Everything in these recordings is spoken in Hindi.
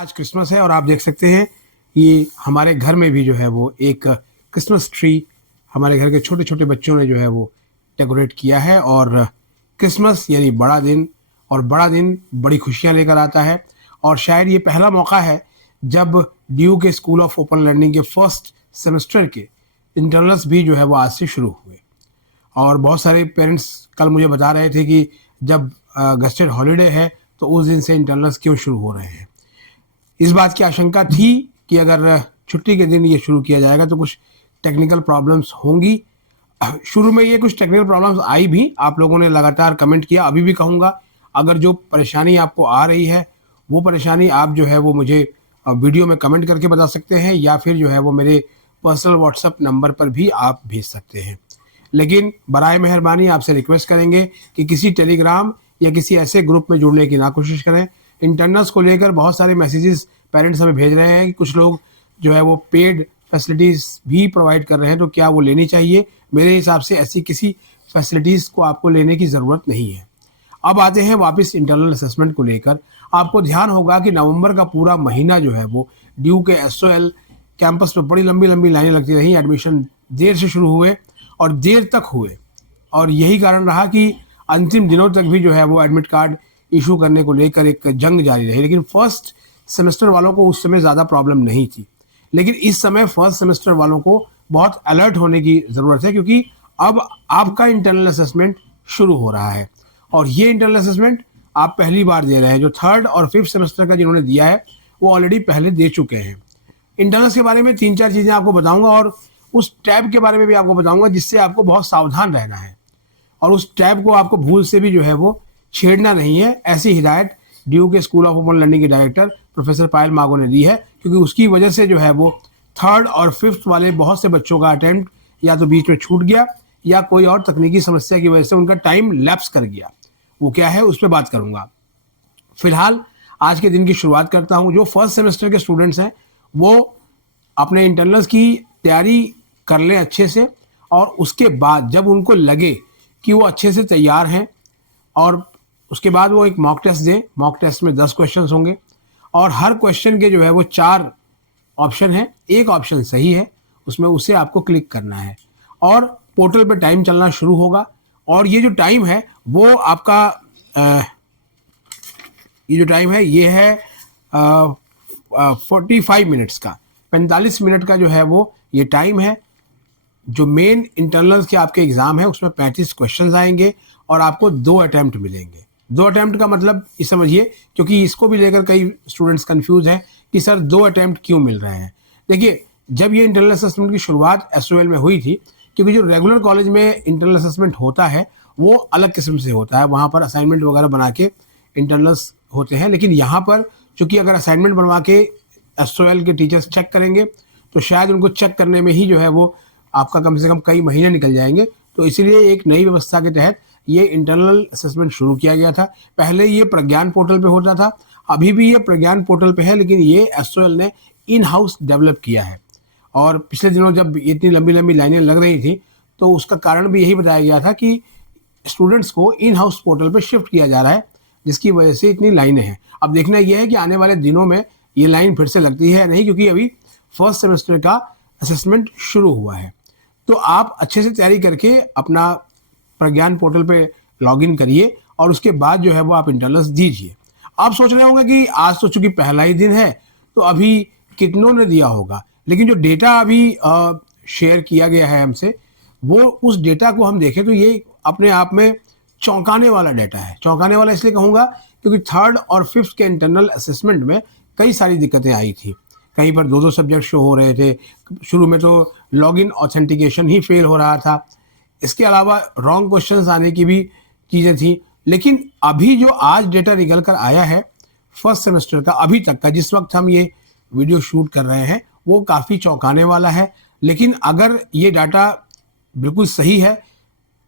आज क्रिसमस है और आप देख सकते हैं ये हमारे घर में भी जो है वो एक क्रिसमस ट्री हमारे घर के छोटे छोटे बच्चों ने जो है वो डेकोरेट किया है। और क्रिसमस यानी बड़ा दिन, और बड़ा दिन बड़ी खुशियां लेकर आता है। और शायद ये पहला मौका है जब ड्यू के स्कूल ऑफ ओपन लर्निंग के फर्स्ट सेमेस्टर के इंटरनल्स भी जो है वो आज से शुरू हुए। और बहुत सारे पेरेंट्स कल मुझे बता रहे थे कि जब गस्टेड हॉलीडे है तो उस दिन से इंटरनल्स क्यों शुरू हो रहे हैं। इस बात की आशंका थी कि अगर छुट्टी के दिन ये शुरू किया जाएगा तो कुछ टेक्निकल प्रॉब्लम्स होंगी। शुरू में ये कुछ टेक्निकल प्रॉब्लम्स आई भी, आप लोगों ने लगातार कमेंट किया। अभी भी कहूँगा, अगर जो परेशानी आपको आ रही है वो परेशानी आप जो है वो मुझे वीडियो में कमेंट करके बता सकते हैं, या फिर जो है वो मेरे पर्सनल व्हाट्सएप नंबर पर भी आप भेज सकते हैं। लेकिन बराए मेहरबानी आपसे रिक्वेस्ट करेंगे कि किसी टेलीग्राम या किसी ऐसे ग्रुप में जुड़ने की ना कोशिश करें। इंटरनल्स को लेकर बहुत सारे मैसेजेस पेरेंट्स हमें भेज रहे हैं कि कुछ लोग जो है वो पेड फैसिलिटीज़ भी प्रोवाइड कर रहे हैं, तो क्या वो लेनी चाहिए? मेरे हिसाब से ऐसी किसी फैसिलिटीज़ को आपको लेने की ज़रूरत नहीं है। अब आते हैं वापस इंटरनल असेसमेंट को लेकर। आपको ध्यान होगा कि नवंबर का पूरा महीना जो है वो ड्यू के एसओएल कैंपस पर बड़ी लंबी लंबी लाइनें लगती रहीं। एडमिशन देर से शुरू हुए और देर तक हुए, और यही कारण रहा कि अंतिम दिनों तक भी जो है वो एडमिट कार्ड इशू करने को लेकर एक जंग जारी रही। लेकिन फर्स्ट सेमेस्टर वालों को उस समय ज़्यादा प्रॉब्लम नहीं थी, लेकिन इस समय फर्स्ट सेमेस्टर वालों को बहुत अलर्ट होने की ज़रूरत है, क्योंकि अब आपका इंटरनल असेसमेंट शुरू हो रहा है। और ये इंटरनल असेसमेंट आप पहली बार दे रहे हैं। जो थर्ड और फिफ्थ सेमेस्टर का जिन्होंने दिया है वो ऑलरेडी पहले दे चुके हैं। इंटरनल्स के बारे में 3-4 चीज़ें आपको बताऊंगा, और उस टैब के बारे में भी आपको बताऊंगा जिससे आपको बहुत सावधान रहना है, और उस टैब को आपको भूल से भी जो है वो छेड़ना नहीं है। ऐसी हिदायत ड्यू के स्कूल ऑफ ओपन लर्निंग के डायरेक्टर प्रोफेसर पायल मागो ने दी है, क्योंकि उसकी वजह से जो है वो थर्ड और फिफ्थ वाले बहुत से बच्चों का अटेम्प्ट या तो बीच में छूट गया या कोई और तकनीकी समस्या की वजह से उनका टाइम लैप्स कर गया। वो क्या है उस पर बात करूंगा। फिलहाल आज के दिन की शुरुआत करता हूं। जो फर्स्ट सेमेस्टर के स्टूडेंट्स हैं वो अपने इंटरनल्स की तैयारी कर लें अच्छे से, और उसके बाद जब उनको लगे कि वो अच्छे से तैयार हैं, और उसके बाद वो एक मॉक टेस्ट दें। मॉक टेस्ट में 10 क्वेश्चन होंगे और हर क्वेश्चन के जो है वो 4 ऑप्शन है। एक ऑप्शन सही है, उसमें उसे आपको क्लिक करना है और पोर्टल पे टाइम चलना शुरू होगा। और ये जो टाइम है वो आपका ये जो टाइम है ये है 45 मिनट्स का, 45 मिनट का जो है वो ये टाइम है। जो मेन इंटरनल्स के आपके एग्ज़ाम है उसमें 35 क्वेश्चंस आएंगे और आपको 2 अटैम्प्ट मिलेंगे। 2 अटैम्प्ट का मतलब ये समझिए, क्योंकि इसको भी लेकर कई स्टूडेंट्स कंफ्यूज हैं कि सर 2 अटैम्प्ट क्यों मिल रहे हैं। देखिए, जब ये इंटरनल असेसमेंट की शुरुआत एसओएल में हुई थी, क्योंकि जो रेगुलर कॉलेज में इंटरनल असेसमेंट होता है वो अलग किस्म से होता है, वहाँ पर असाइनमेंट वगैरह बना के इंटरनल्स होते हैं। लेकिन यहाँ पर चूँकि अगर असाइनमेंट बनवा के एसओएल के टीचर्स चेक करेंगे तो शायद उनको चेक करने में ही जो है वो आपका कम से कम कई महीने निकल जाएंगे। तो इसलिए एक नई व्यवस्था के तहत ये इंटरनल असेसमेंट शुरू किया गया था। पहले ये प्रज्ञान पोर्टल पे होता था, अभी भी ये प्रज्ञान पोर्टल पे है, लेकिन ये एसओएल ने इन हाउस डेवलप किया है। और पिछले दिनों जब इतनी लंबी लंबी लाइनें लग रही थी तो उसका कारण भी यही बताया गया था कि स्टूडेंट्स को इन हाउस पोर्टल पे शिफ्ट किया जा रहा है, जिसकी वजह से इतनी लाइनें हैं। अब देखना यह है कि आने वाले दिनों में ये लाइन फिर से लगती है नहीं, क्योंकि अभी फर्स्ट सेमेस्टर का असेसमेंट शुरू हुआ है। तो आप अच्छे से तैयारी करके अपना प्रज्ञान पोर्टल पे लॉगिन करिए और उसके बाद जो है वो आप इंटरनल्स दीजिए। आप सोच रहे होंगे कि आज तो चूंकि पहला ही दिन है तो अभी कितनों ने दिया होगा, लेकिन जो डेटा अभी शेयर किया गया है हमसे, वो उस डेटा को हम देखें तो ये अपने आप में चौंकाने वाला डेटा है। चौंकाने वाला इसलिए कहूँगा क्योंकि थर्ड और फिफ्थ के इंटरनल असेसमेंट में कई सारी दिक्कतें आई थी। कहीं पर 2-2 सब्जेक्ट शो हो रहे थे। शुरू में तो लॉगिन ऑथेंटिकेशन ही फेल हो रहा था। इसके अलावा रॉन्ग क्वेश्चंस आने की भी चीज़ें थी। लेकिन अभी जो आज डेटा निकल कर आया है फर्स्ट सेमेस्टर का, अभी तक का, जिस वक्त हम ये वीडियो शूट कर रहे हैं, वो काफ़ी चौंकाने वाला है। लेकिन अगर ये डाटा बिल्कुल सही है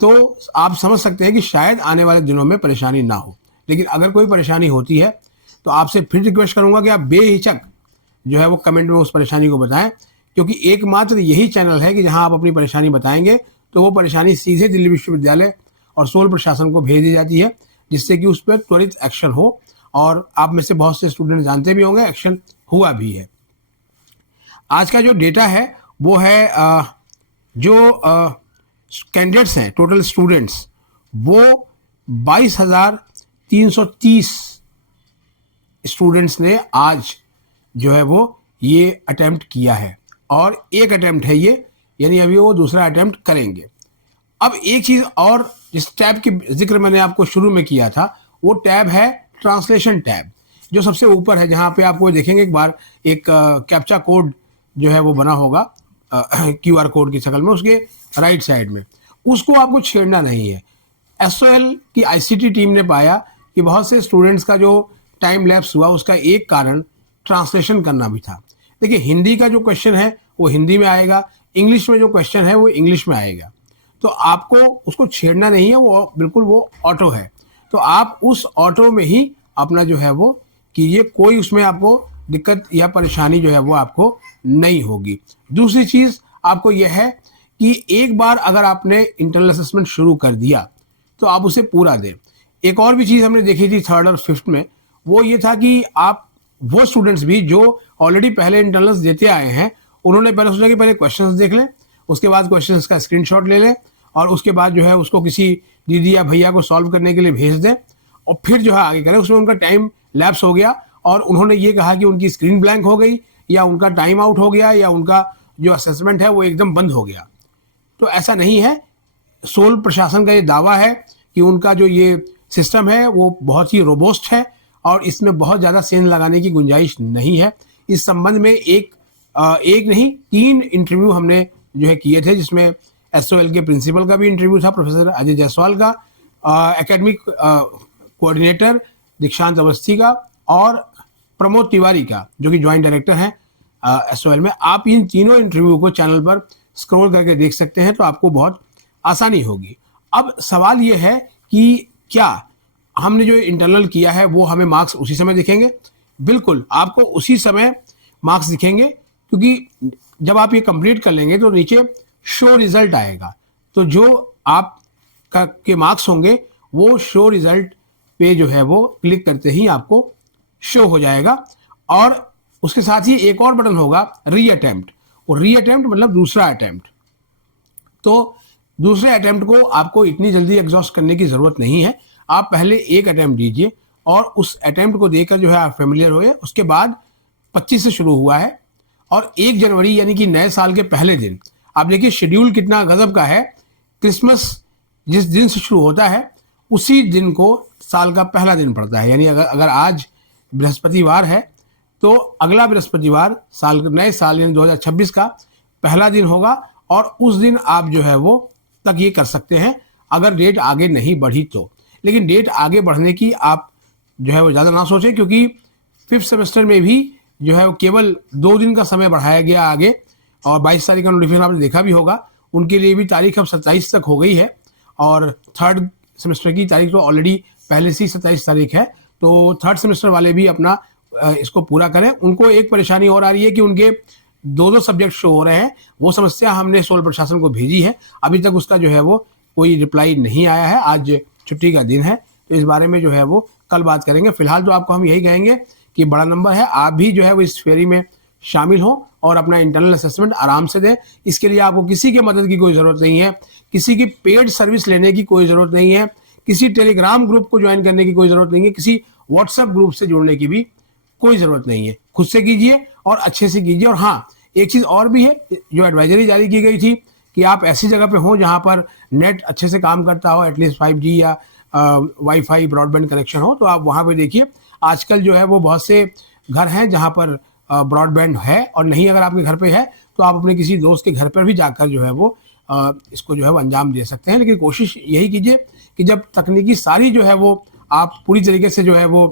तो आप समझ सकते हैं कि शायद आने वाले दिनों में परेशानी ना हो। लेकिन अगर कोई परेशानी होती है तो आपसे फिर रिक्वेस्ट करूँगा कि आप बेहिचक जो है वो कमेंट में उस परेशानी को बताएं, क्योंकि एकमात्र यही चैनल है कि जहां आप अपनी परेशानी बताएंगे तो वो परेशानी सीधे दिल्ली विश्वविद्यालय और सोल प्रशासन को भेज दी जाती है, जिससे कि उस पर त्वरित एक्शन हो और आप में से बहुत से स्टूडेंट जानते भी होंगे, एक्शन हुआ भी है। आज का जो डेटा है वो है जो कैंडिडेट्स हैं, टोटल स्टूडेंट्स, वो 22,330 स्टूडेंट्स ने आज जो है वो ये अटेम्प्ट किया है, और एक अटेम्प्ट है ये, यानी अभी वो दूसरा अटेम्प्ट करेंगे। अब एक चीज़ और, जिस टैब की जिक्र मैंने आपको शुरू में किया था, वो टैब है ट्रांसलेशन टैब, जो सबसे ऊपर है, जहाँ पे आपको देखेंगे एक बार एक कैप्चा कोड जो है वो बना होगा QR कोड की शक्ल में, उसके राइट साइड में, उसको आपको छेड़ना नहीं है। SOL की ICT टीम ने पाया कि बहुत से स्टूडेंट्स का जो टाइम लैप्स हुआ, उसका एक कारण ट्रांसलेशन करना भी था। देखिए, हिंदी का जो क्वेश्चन है वो हिंदी में आएगा, इंग्लिश में जो क्वेश्चन है वो इंग्लिश में आएगा, तो आपको उसको छेड़ना नहीं है, वो बिल्कुल वो ऑटो है। तो आप उस ऑटो में ही अपना जो है वो कीजिए, कोई उसमें आपको दिक्कत या परेशानी जो है वो आपको नहीं होगी। दूसरी चीज़ आपको यह है कि एक बार अगर आपने इंटरनल असेसमेंट शुरू कर दिया तो आप उसे पूरा दें। एक और भी चीज़ हमने देखी थी 3rd और 5th में, वो ये था कि आप वो स्टूडेंट्स भी जो ऑलरेडी पहले इंटरनल्स देते आए हैं, उन्होंने पहले सोचा कि पहले क्वेश्चंस देख लें, उसके बाद क्वेश्चंस का स्क्रीनशॉट ले लें, और उसके बाद जो है उसको किसी दीदी या भैया को सॉल्व करने के लिए भेज दें, और फिर जो है आगे करें। उसमें उनका टाइम लैप्स हो गया, और उन्होंने ये कहा कि उनकी स्क्रीन ब्लैंक हो गई, या उनका टाइम आउट हो गया, या उनका जो असेसमेंट है वो एकदम बंद हो गया। तो ऐसा नहीं है। सोल प्रशासन का ये दावा है कि उनका जो ये सिस्टम है वो बहुत ही रोबोस्ट है, और इसमें बहुत ज़्यादा सेंध लगाने की गुंजाइश नहीं है। इस संबंध में एक नहीं 3 इंटरव्यू हमने जो है किए थे, जिसमें SOL के प्रिंसिपल का भी इंटरव्यू था, प्रोफेसर अजय जायसवाल का, एकेडमिक कोऑर्डिनेटर दीक्षांत अवस्थी का, और प्रमोद तिवारी का, जो कि ज्वाइंट डायरेक्टर हैं SOL में। आप इन तीनों इंटरव्यू को चैनल पर स्क्रॉल करके देख सकते हैं, तो आपको बहुत आसानी होगी। अब सवाल ये है कि क्या हमने जो इंटरनल किया है वो हमें मार्क्स उसी समय दिखेंगे? बिल्कुल, आपको उसी समय मार्क्स दिखेंगे, क्योंकि जब आप ये कंप्लीट कर लेंगे तो नीचे शो रिजल्ट आएगा, तो जो आप के मार्क्स होंगे वो शो रिजल्ट पे जो है वो क्लिक करते ही आपको शो हो जाएगा। और उसके साथ ही एक और बटन होगा रीअटेम्प्ट, और रीअटेम्प्ट मतलब दूसरा अटेम्प्ट। तो दूसरे अटेम्प्ट को आपको इतनी जल्दी एग्जॉस्ट करने की ज़रूरत नहीं है। आप पहले एक अटेम्प्ट दीजिए, और उस अटेम्प्ट को देकर जो है आप फेमिलियर हो गए। उसके बाद 25 से शुरू हुआ है, और 1 जनवरी यानी कि नए साल के पहले दिन, आप देखिए शेड्यूल कितना गजब का है। क्रिसमस जिस दिन से शुरू होता है उसी दिन को साल का पहला दिन पड़ता है, यानी अगर आज बृहस्पतिवार है तो अगला बृहस्पतिवार नए साल यानी 2026 का पहला दिन होगा, और उस दिन आप जो है वो तक ये कर सकते हैं, अगर डेट आगे नहीं बढ़ी तो। लेकिन डेट आगे बढ़ने की आप जो है वो ज़्यादा ना सोचें, क्योंकि 5th सेमेस्टर में भी जो है वो केवल 2 दिन का समय बढ़ाया गया आगे, और 22 तारीख का नोटिफिकेशन आपने देखा भी होगा। उनके लिए भी तारीख अब 27 तक हो गई है, और 3rd सेमेस्टर की तारीख तो ऑलरेडी पहले से ही 27 तारीख है। तो 3rd सेमेस्टर वाले भी अपना इसको पूरा करें। उनको एक परेशानी और आ रही है कि उनके 2 सब्जेक्ट शो हो रहे हैं। वो समस्या हमने सोल प्रशासन को भेजी है, अभी तक उसका जो है वो कोई रिप्लाई नहीं आया है। आज छुट्टी का दिन है, तो इस बारे में जो है वो कल बात करेंगे। फिलहाल तो आपको हम यही कहेंगे कि बड़ा नंबर है, आप भी जो है वो इस फेरी में शामिल हो और अपना इंटरनल असेसमेंट आराम से दें। इसके लिए आपको किसी की मदद की कोई ज़रूरत नहीं है, किसी की पेड सर्विस लेने की कोई ज़रूरत नहीं है, किसी टेलीग्राम ग्रुप को ज्वाइन करने की कोई ज़रूरत नहीं है, किसी व्हाट्सएप ग्रुप से जुड़ने की भी कोई ज़रूरत नहीं है। खुद से कीजिए और अच्छे से कीजिए। और हाँ, एक चीज़ और भी है, जो एडवाइजरी जारी की गई थी कि आप ऐसी जगह पे हों जहाँ पर नेट अच्छे से काम करता हो, एटलीस्ट 5G या वाईफाई ब्रॉडबैंड कनेक्शन हो, तो आप वहाँ पे देखिए। आजकल जो है वो बहुत से घर हैं जहाँ पर ब्रॉडबैंड है, और नहीं अगर आपके घर पे है तो आप अपने किसी दोस्त के घर पर भी जाकर जो है वो इसको जो है वो अंजाम दे सकते हैं। लेकिन कोशिश यही कीजिए कि जब तकनीकी सारी जो है वो आप पूरी तरीके से जो है वो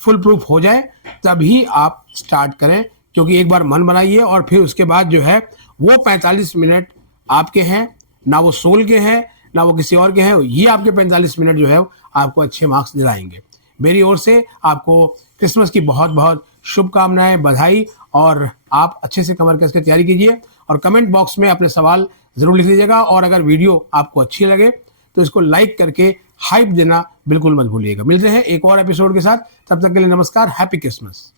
फुल प्रूफ हो जाए तभी आप स्टार्ट करें, क्योंकि एक बार मन बनाइए और फिर उसके बाद जो है वो 45 मिनट आपके हैं, ना वो सोल के हैं ना वो किसी और के हैं। ये आपके 45 मिनट जो है आपको अच्छे मार्क्स दिलाएंगे। मेरी ओर से आपको क्रिसमस की बहुत बहुत शुभकामनाएं, बधाई, और आप अच्छे से कमर कस के तैयारी कीजिए। और कमेंट बॉक्स में अपने सवाल ज़रूर लिख लीजिएगा, और अगर वीडियो आपको अच्छी लगे तो इसको लाइक करके हाइप देना बिल्कुल मत भूलिएगा। मिलते हैं एक और एपिसोड के साथ, तब तक के लिए नमस्कार, हैप्पी क्रिसमस।